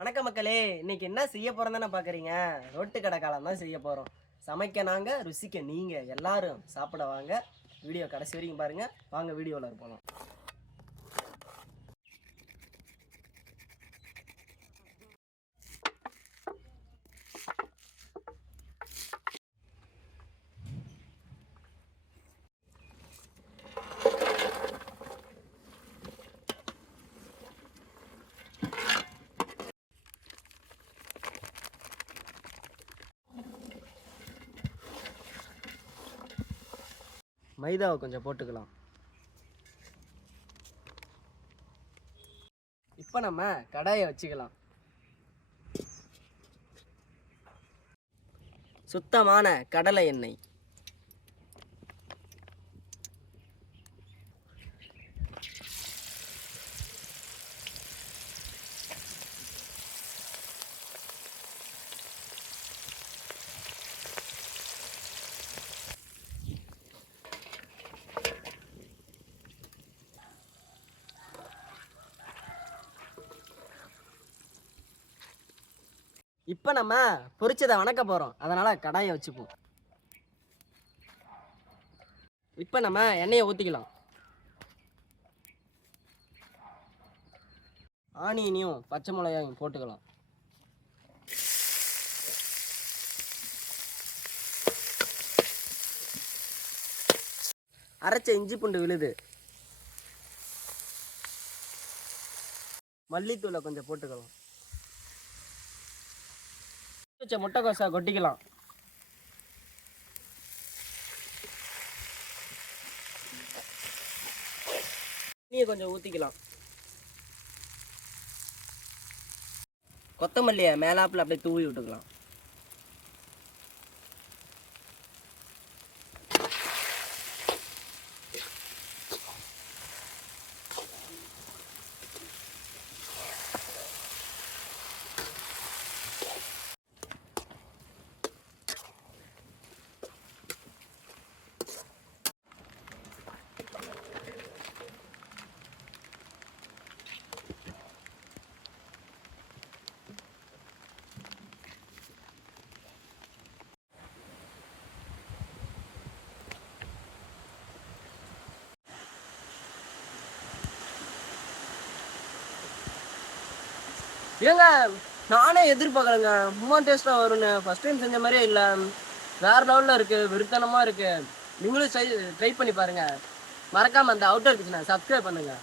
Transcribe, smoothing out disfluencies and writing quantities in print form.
வணக்கம் மக்களே, இன்னைக்கு என்ன செய்ய போறோம் தானே பாக்குறீங்க? ரோட்டு கடை காலம் தான் செய்ய போறோம். சமைக்க நாங்க, ருசிக்க நீங்க. எல்லாரும் சாப்பிட வாங்க. வீடியோ கடைசி வரைக்கும் பாருங்க. வாங்க வீடியோல போலாம். மைதாவை கொஞ்சம் போட்டுக்கலாம். இப்போ நம்ம கடாயை வச்சுக்கலாம். சுத்தமான கடலை எண்ணெய், இப்போ நம்ம பொரிச்சதை வணக்க போகிறோம். அதனால் கடாயை வச்சுப்போம். இப்போ நம்ம எண்ணெயை ஊற்றிக்கலாம். ஆனியனையும் பச்சை மிளகாயும் போட்டுக்கலாம். அரைச்ச இஞ்சி பூண்டு விழுது, மல்லித்தூளை கொஞ்சம் போட்டுக்கலாம். வச்ச முட்டைக்கோசை கொட்டிக்கலாம். தண்ணியை கொஞ்சம் ஊற்றிக்கலாம். கொத்தமல்லியை மேலாப்பில் அப்படியே தூவி விட்டுக்கலாம். ஏங்க, நானே எதிர்பார்க்கலங்க உம்மா டேஸ்ட்டாக வரும்னு. ஃபஸ்ட் டைம் செஞ்ச மாதிரியே இல்லை, வேறு லெவலில் இருக்குது, விருத்தனமாக இருக்குது. நீங்களும் ட்ரை பண்ணி பாருங்கள். மறக்காமல் அந்த அவுட்டர் கிச்சனை சப்ஸ்கிரைப் பண்ணுங்கள்.